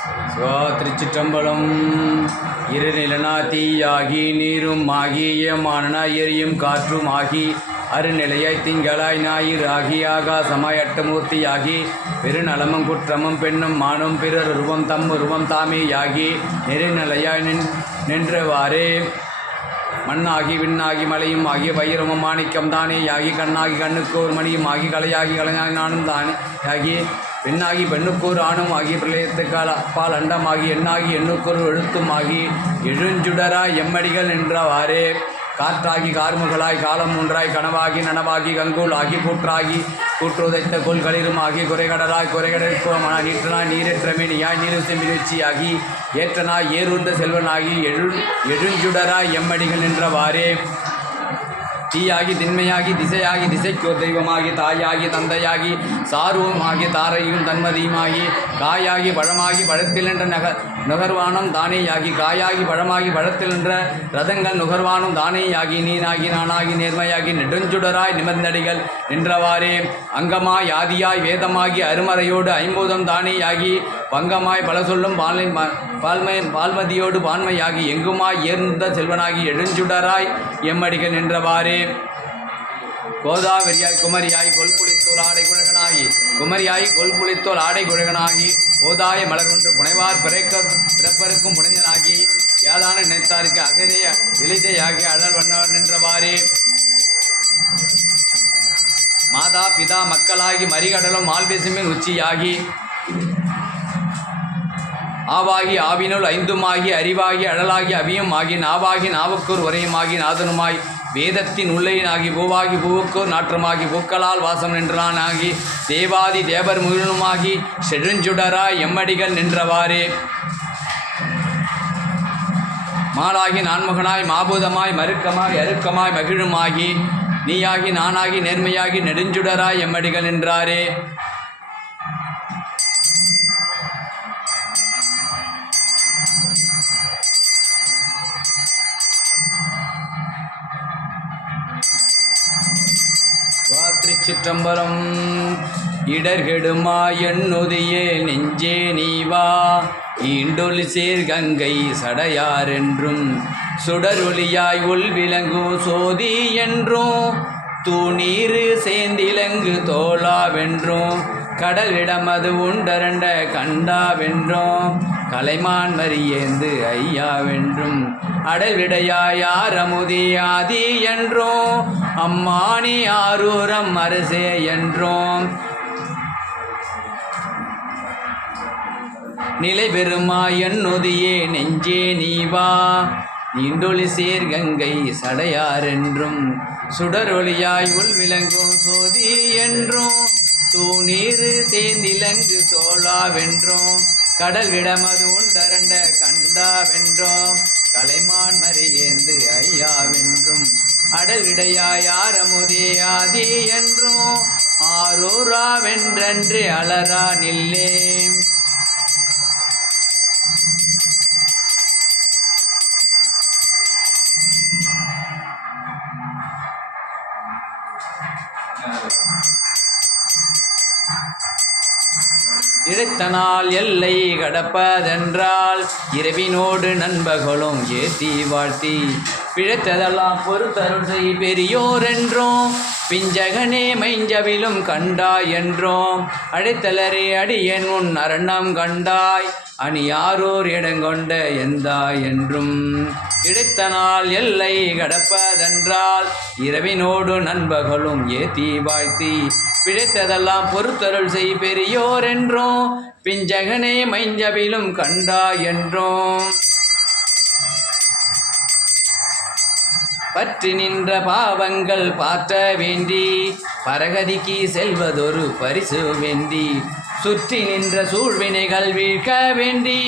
திருச்சிற்றம்பலம். இருநிலனா தீயாகி நீரும் ஆகி ஏமானனா எரியும் காற்றும் ஆகி அருநிலையாய் திங்களாய் ஞாயிறு ஆகி ஆகாசமாய் அட்டமூர்த்தியாகி பெருநலமும் குற்றமும் பெண்ணும் மானும் பிறர் உருவம் தம் உருவம் தாமேயாகி நெருநிலையாய் நின்றவாறே மண்ணாகி விண்ணாகி மலையும் ஆகிய வைரமும் மாணிக்கம் தானேயாகி கண்ணாகி கண்ணுக்கு ஒரு மணியும் ஆகி கலையாகி கலைஞாகி நானும் தானே ஆகி பெண்ணாகி பெண்ணுக்கோர் ஆணும் ஆகி பிரளயத்துக்கால் அப்பால் அண்டமாகி எண்ணாகி எண்ணுக்கொரு எழுத்தும் ஆகி எழுஞ்சுடராய் எம்மடிகள் நின்றவாறே காற்றாகி கார்முகளாய் காலம் ஒன்றாய் கனவாகி நனவாகி கங்கூல் ஆகி கூற்றாகி கூற்றுதைத்த கோள்களிரும் ஆகி குறைகடலாய் குறைகடற்குமன நீற்றனாய் நீரேற்றமேனியாய் நீரு செம்பினிச்சியாகி ஏற்றனாய் ஏறுந்த செல்வனாகி எழுஞ்சுடராய் எம்மடிகள் நின்றவாறே தீயாகி திண்மையாகி திசையாகி திசைக்கு ஒரு தெய்வமாகி தாயாகி தந்தையாகி சார்வமாகி தாரையும் தன்மதியுமாகி காயாகி பழமாகி பழத்தில் என்ற நுகர்வானம் தானேயாகி காயாகி பழமாகி பழத்தில் என்ற ரதங்கள் நுகர்வானும் தானேயாகி நீனாகி நானாகி நேர்மையாகி நெடுஞ்சுடராய் நிபந்தடிகள் நின்றவாறே அங்கமாய் ஆதியாய் வேதமாகி அருமறையோடு ஐம்பூதம் தானேயாகி பங்கமாய் பல சொல்லும் பால்மதியோடு பான்மையாகி எங்குமாய் ஏர்ந்த செல்வனாகி எழுஞ்சுடராய் எம்மடிகள் நின்றவாறே கோதாவரியாய் குமரியாய் கொல்புளித்தோல் ஆடை குழகனாகி குமரியாய் கொல்புளித்தோல் ஆடை குழகனாகி ஓதாய மலர் ஒன்று புனைவார் பிறப்பருக்கும் புனிதனாகி யாதான நினைத்தாருக்கு அகதே எளிதையாகி அழல் வண்ணவன் நின்றவாறே மாதா பிதா மக்களாகி மறிகடலும் ஆல்பேசுமின் உச்சியாகி ஆவாகி ஆவினுள் ஐந்துமாகி அறிவாகி அழலாகி அவியும் ஆகி நாவாகி நாவுக்கூர் உரையுமாகி நாதனுமாய் வேதத்தின் உள்ளையினாகி பூவாகி பூவுக்கூர் நாற்றமாகி பூக்களால் வாசம் நின்றானாகி தேவாதி தேவர் முயலுமாகி செழுஞ்சுடராய் எம்மடிகள் நின்றவாறே மாலாகி நான்முகனாய் மாபூதமாய் மறுக்கமாய் அருக்கமாய் மகிழுமாகி நீயாகி நானாகி நேர்மையாகி நெடுஞ்சுடராய் எம்மடிகள் நின்றாரே திருச்சிற்றம்பலம். இடர்கெடுமா எண்ணுதியே நெஞ்சே நீவா ஈண்டொலி சேர் கங்கை சடையார் என்றும் சுடரொளியாய் உள் விளங்கும் சோதி என்றும் தூணீரு சேந்திலங்கு தோளாவென்றும் கடலிடமது உண்டரண்ட கண்டாவென்றும் கலைமான் மரியேந்து ஐயாவென்றும் அடைவிடையாய் ஆரமுதி ஆதி என்றும் அம்மானி ஆரூரம் அரசே என்றும் நிலை பெருமா எண்ணுதியே நெஞ்சே நீவா நீண்டொளி சேர் கங்கை சடையார் என்றும் சுடரொளியாய் உள் விளங்கும் சோதி என்றும் தூணீரு தேந்திலங்கு தோளாவென்றும் கடல் விடமது உண்டரண்ட கண்டாவென்றும் கலைமான் மறியேந்து ஐயாவென்றும் அடல் விடையாய் ஆரமுதே ஆதி என்றும் ஆரூராவென்றே அலரா நில்லே இழைத்தனால் எல்லை கடப்பதென்றால் இரவினோடு நண்பர்களும் ஏத்தி வாழ்த்தி பிழைத்ததெல்லாம் பொறுத்தருள் செய் பெரியோர் என்றோம் பிஞ்சகனே மைஞ்சவிலும் கண்டாய் என்றோம் அழைத்தலரே அடியேன் உன் அரணம் கண்டாய் அணியாரோர் இடங்கொண்ட எந்தாய் என்றும் இழைத்தனால் எல்லை கடப்பதென்றால் இரவினோடு நண்பர்களும் ஏத்தி வாழ்த்தி பிழைத்ததெல்லாம் பொறுத்தருள் செய் பெரியோர் என்றோம் பிஞ்சகனே மைஞ்சவிலும் கண்டாய் என்றோம் பற்றி நின்ற பாவங்கள் பாற்ற வேண்டி பரகதிக்கு செல்வதொரு பரிசு வேண்டி சுற்றி நின்ற சூழ்வினைகள் வீழ்க்க வேண்டி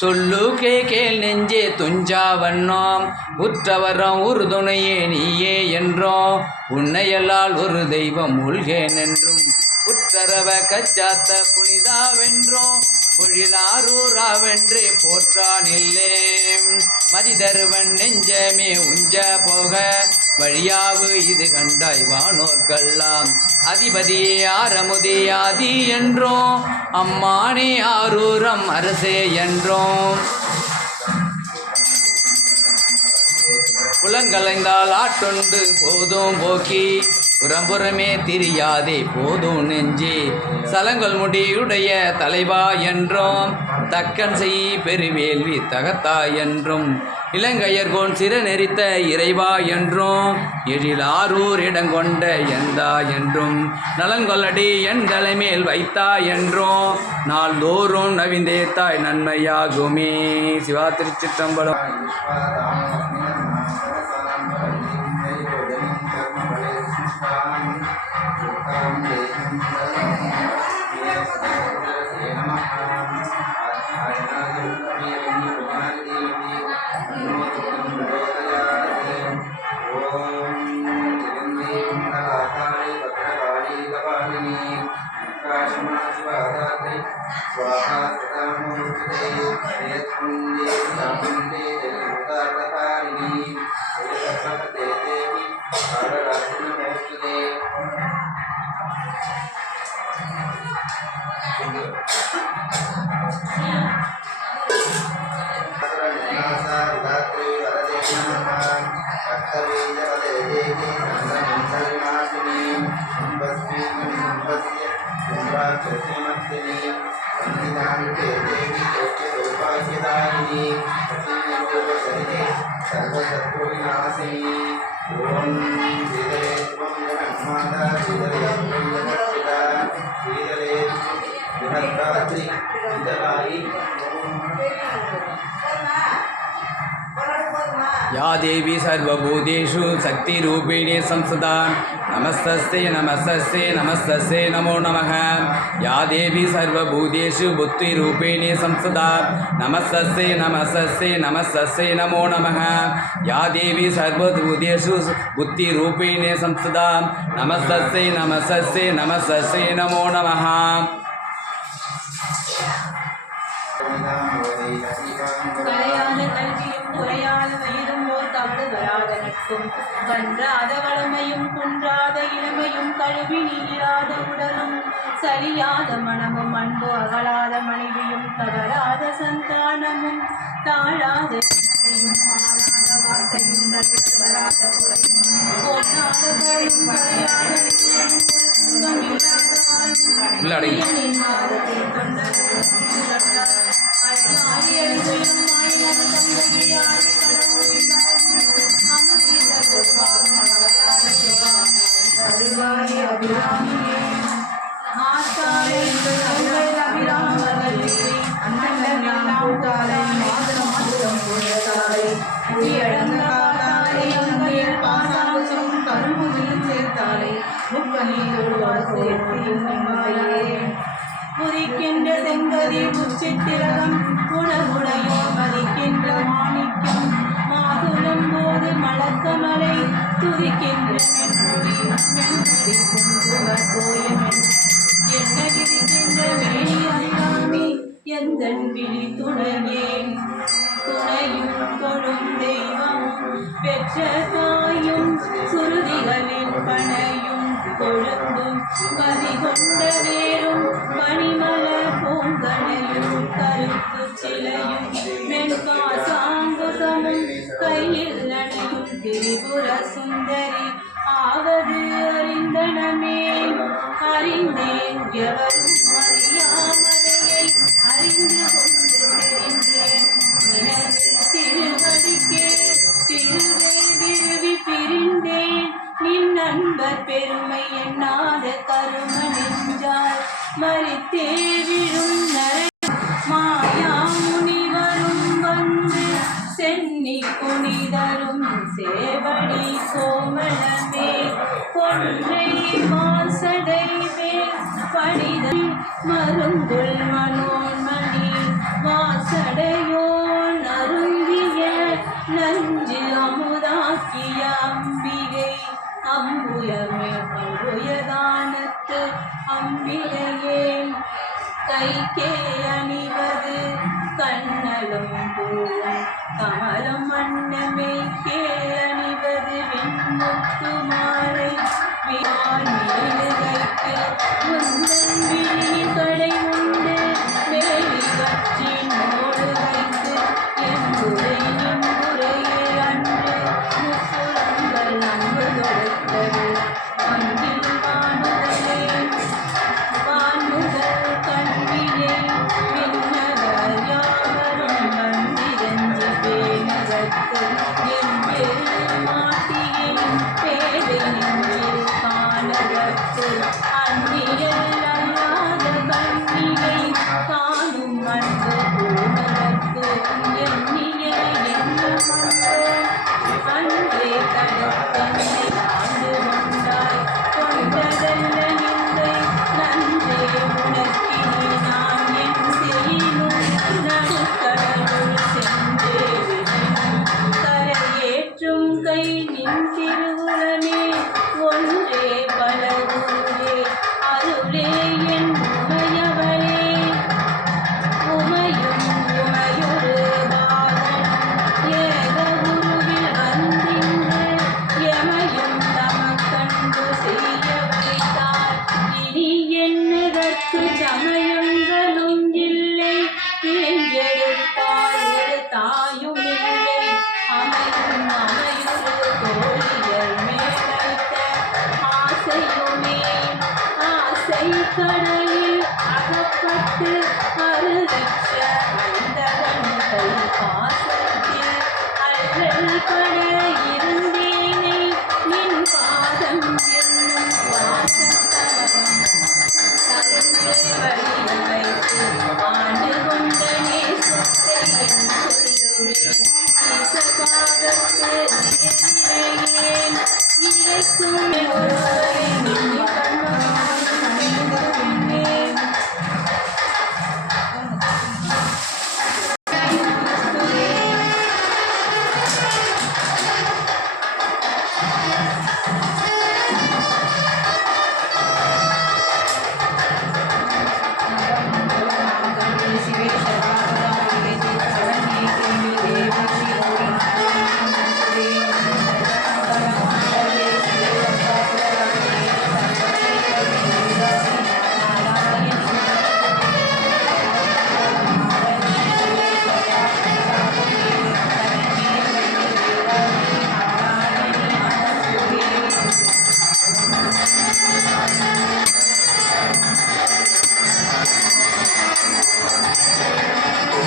சொல்லு கேள் நெஞ்சே துஞ்சா வண்ணோம் உற்றவரம் ஒரு துணையே நீயே என்றோம் உன்னையல்லால் ஒரு தெய்வம் உள்கேன் என்றும் உற்றரவ கச்சாத்த புனிதாவென்றோம் பொழிலாரூராவென்றே போற்றானில்லே மதிதருவன் நெஞ்சமே உஞ்ச போக வழியாவு இது கண்டாய் வானோர்கெல்லாம் அதிபதியே ஆரமுதே ஆதி என்றோம், அம்மானே ஆரூரம் அரசே என்றோம். புலங்கலைந்தால் ஆட்டொண்டு போதும் போக்கி, புறம்புறமே திரியாதே போதும் நெஞ்சே, சலங்கள் முடியுடைய தலைவா என்றோம், தக்கன் செய் பெருவேள்வி தகத்தா என்றும், இளங்கையர்கோன் சிற நெறித்த இறைவா என்றும், எழிலாரூர் இடங்கொண்ட எந்தா என்றும், நலங்கொல்லடி என் தலைமேல் வைத்தா என்றும், நாள்தோறும் நவிந்தேத்தாய் நன்மையாகுமே. சிவா திருச்சிற்றம்பலம். या देवी सर्वभूतेषु शक्तिरूपिणी संसदा नमस्तस्ते नमस्तस्ते नमस्तस्ते नमो नमः। या देवी सर्वभूतेषु बुद्धिरूपिणी संसदा नमस्तस्ते नमस्तस्ते नमस्तस्ते नमो नमः। या देवी सर्वभूतेषु बुद्धिरूपिणी संसदा नमस्तस्ते नमस्तस्ते नमस्तस्ते नमो नमः। கன்றாத வளமையும் குன்றாத இளமையும் கழுவி நீராத உடலும் சரியாத மனமும் அன்பு அகலாத மனைவியும் தவறாத சந்தானமும் தாழாத சித்தையும் மாறாத வார்த்தையும் நடித்து வராத குறையும் பொன்னாத கழும் கரையாத புதிக்கின்ற செங்கதி உச்சித்திரகம் உணவுடையோ மதிக்கின்ற மாணிக்கம் மாதுளம் போது மலக்கமலை துதிக்கின்ற மென்மொழி மென்மொழி குந்துவர் கோயமென் என்ன விதிக்கின்ற வேணி அல்லாமி எந்தன் விழி துணையே துணையும் தொழும் தெய்வமும் பெற்ற தாயும் சுருதிகளின் பனையும் கொழுந்தும் பதிகொண்ட வேரும் மணிமலர் பூங்கனையும் கருப்பு சிலையும் மென்காசாங்குசமும் கையில் அணையும் திரிபுர சுந்தரி ஆவது அறிந்தனமே அறிந்தேன் எவரும் அறியாமலையை அறிந்து கொண்டு தெரிந்தேன் நினைவு திருவடிக்கே திருவை விருவி பிரிந்தேன் நின் நண்பர் பெருமை எண்ணாத கரும நெஞ்சால் மறித்தே விழும் நரை மாயா முனிவரும் வந்து சென்னி புனிதரும் சேவடி கோமளமே கொன்றை வாசடை மேல் பணிதல் மருங்குள் மனோன்மணி வாசடையோன் அருந்திய நஞ்சு அமுதாக்கிய அம்பிகை அம்புயமே அம்புயதானத்து அம்பிகையே கைக்கே அணிவது கண்ணலும் பூவும் கமலம் மன்னமைக்கே அணிவது வெண்முத்து மாலை விழா நீடுகை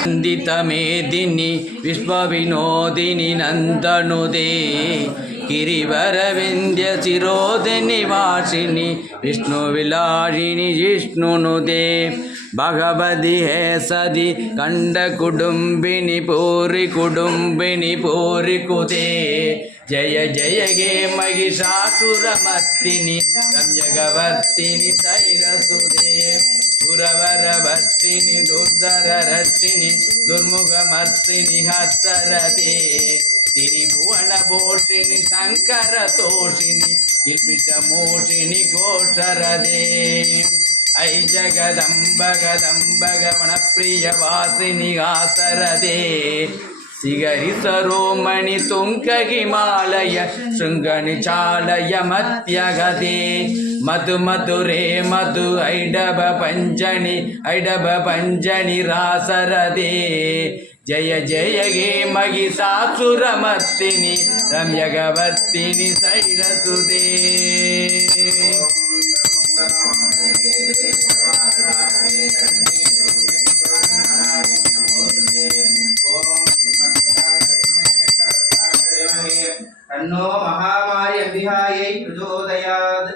ವಂದಿತಮೇದಿನಿ ವಿಶ್ವವಿನೋದಿನಿ ನಂದನುದೇ ಗಿರಿವರವಿಂಧ್ಯ ಶಿರೋದಿನಿ ವಾಸಿನಿ ವಿಷ್ಣು ವಿಲಾಸಿನಿ ಜಿಷ್ಣುನುದೇ ಭಗವತಿ ಹೇ ಸದಿ ಕಂಡ ಕುಡುಂಬಿನಿ ಪೂರಿ ಕುದೇ ಜಯ ಜಯ ಗೇ ಮಹಿಷಾಸುರಮರ್ದಿನಿ ಸಂಜಗವರ್ತಿನಿ ಶೈಲಸುದೇ ಸುರವರವರ್ತಿನಿ ದುರ್ಧರರರ್ತಿನಿ ದುರ್ಮುಖಮರ್ತಿನಿ ಹಸ್ತರದೇ ತ್ರಿಭುವನ ಭೂಷಿಣಿ ಶಂಕರ ತೋಷಿಣಿ ಕಿಲ್ಪಿಷ ಮೋಷಿಣಿ ಘೋಷರದೇ ಐ ಜಗದಂಬಗಮಣ ಪ್ರಿಯ ವಾಸಿನಿ ಆಸರದೇ ಸಿಗರಿ ಸರೋಮಣಿ ತುಂಕ ಹಿಮಾಲಯ ಶೃಂಗನಿ ಚಾಲಯ ಮತ್ಯಗದೆ ಮಧು ಮಧುರೇ ಮಧು ಐಡಬ ಪಂಜನಿ ರಾಸರದೆ ಜಯ ಜಯ ಗೇ ಮಹಿಷಾಸುರಮರ್ದಿನಿ ರಮ್ಯಗವರ್ತಿನಿ ಶೈಲಸುದೇ तन्नो महामारी अभिहायै प्रचोदयात्।